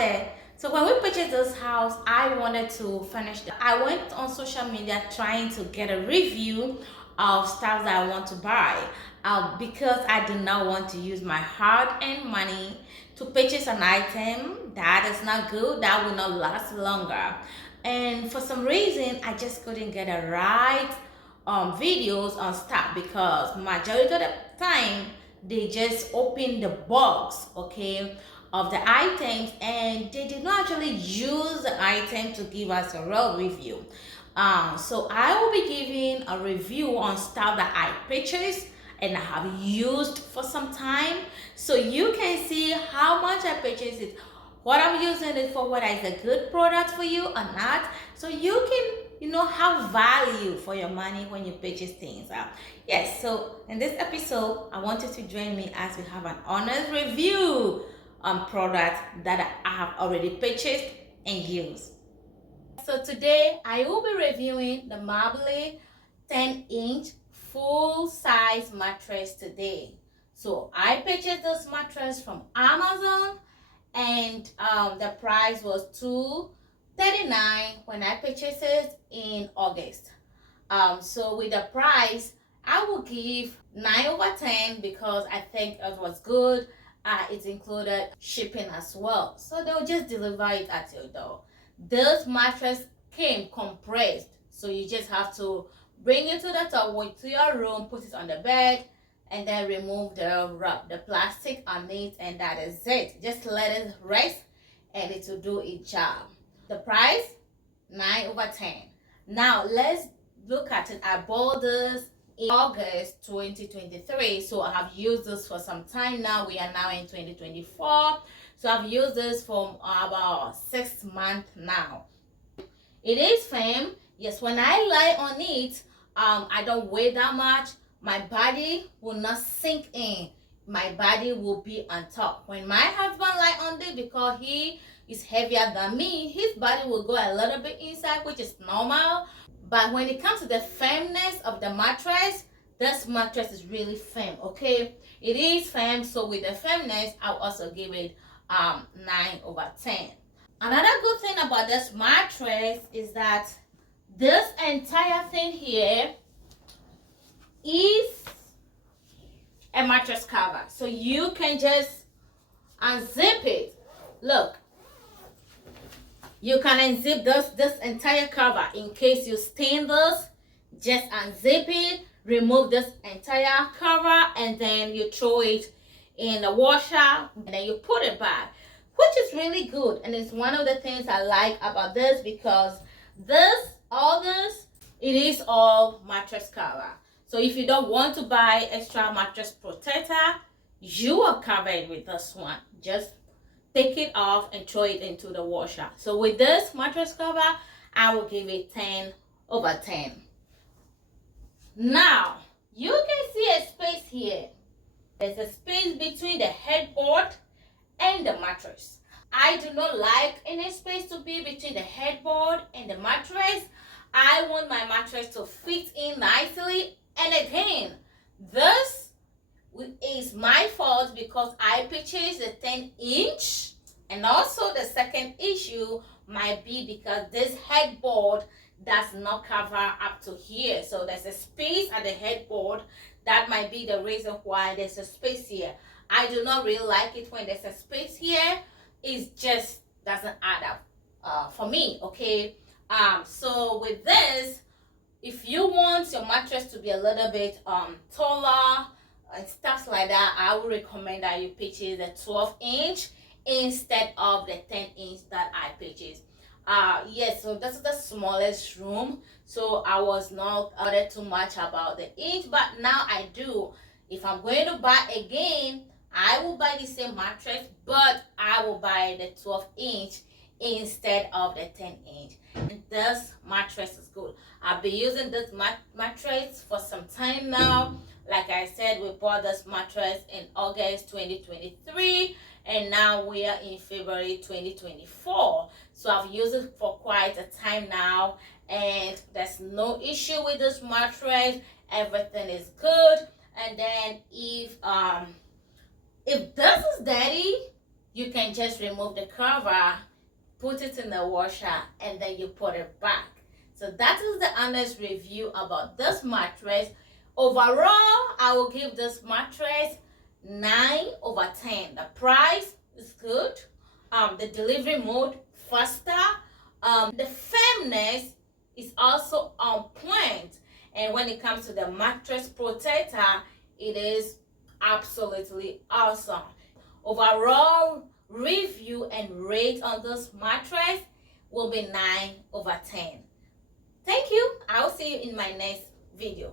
there. So when we purchased this house, I wanted to furnish I went on social media trying to get a review of stuff that I want to buy, because I do not want to use my hard-earned money to purchase an item that is not good, that will not last longer. And for some reason, I just couldn't get a right videos on stuff, because majority of the time they just open the box, okay, of the items, and they did not actually use the item to give us a real review. So I will be giving a review on stuff that I purchased and I have used for some time, so you can see how much I purchased it, what I'm using it for, whether it's a good product for you or not, so you can have value for your money when you purchase things. Yes, so in this episode I want you to join me as we have an honest review on product that I have already purchased and used. So today I will be reviewing the Marbly 10-inch full-size mattress today. So I purchased this mattress from Amazon, and the price was $239 when I purchased it in August. So with the price, I will give 9/10 because I think it was good. It included shipping as well, so they'll just deliver it at your door. This mattress came compressed, so you just have to bring it to the top, to your room, put it on the bed, and then remove the wrap, the plastic on it, and that is it. Just let it rest and it will do its job. The price, 9/10. Now let's look at it. I bought this in August 2023, so I have used this for some time now. We are now in 2024, so I've used this for about 6 months now. It is firm. Yes, when I lie on it, I don't weigh that much. My body will not sink in. My body will be on top. When my husband lie on it, because he is heavier than me, his body will go a little bit inside, which is normal. But when it comes to the firmness of the mattress, this mattress is really firm, okay? It is firm, so with the firmness, I'll also give it 9/10. Another good thing about this mattress is that this entire thing here is a mattress cover, so you can just unzip it. Look, you can unzip this entire cover. In case you stain this, just unzip it, remove this entire cover, and then you throw it in the washer, and then you put it back, which is really good. And it's one of the things I like about this, because all this, it is all mattress cover. So if you don't want to buy extra mattress protector, you are covered with this one. Just take it off and throw it into the washer. So with this mattress cover, I will give it 10/10. Now, you can see a space here. There's a space between the headboard and the mattress. I do not like any space to be between the headboard and the mattress. I want my mattress to fit in nicely. And again, this is my fault because I purchased the 10-inch. And also the second issue might be because this headboard does not cover up to here. So there's a space at the headboard. That might be the reason why there's a space here. I do not really like it when there's a space here. It just doesn't add up for me, okay? So with this, if you want your mattress to be a little bit taller and stuff like that, I would recommend that you purchase the 12-inch instead of the 10-inch that I purchased. Yes, so this is the smallest room, so I was not bothered too much about the inch, but now I do. If I'm going to buy again, I will buy the same mattress, but I will buy the 12-inch instead of the 10-inch. And this mattress is good. I've been using this mattress for some time now. Like I said, we bought this mattress in August 2023, and now we are in February 2024. So I've used it for quite a time now, and there's no issue with this mattress. Everything is good. And then if this is dirty, You can just remove the cover, put it in the washer, and then you put it back. So that is the honest review about this mattress. Overall, I will give this mattress 9/10. The price is good. The delivery mode faster. The firmness is also on point. And when it comes to the mattress protector, it is absolutely awesome. Overall review and rate on this mattress will be 9/10. Thank you. I'll see you in my next video.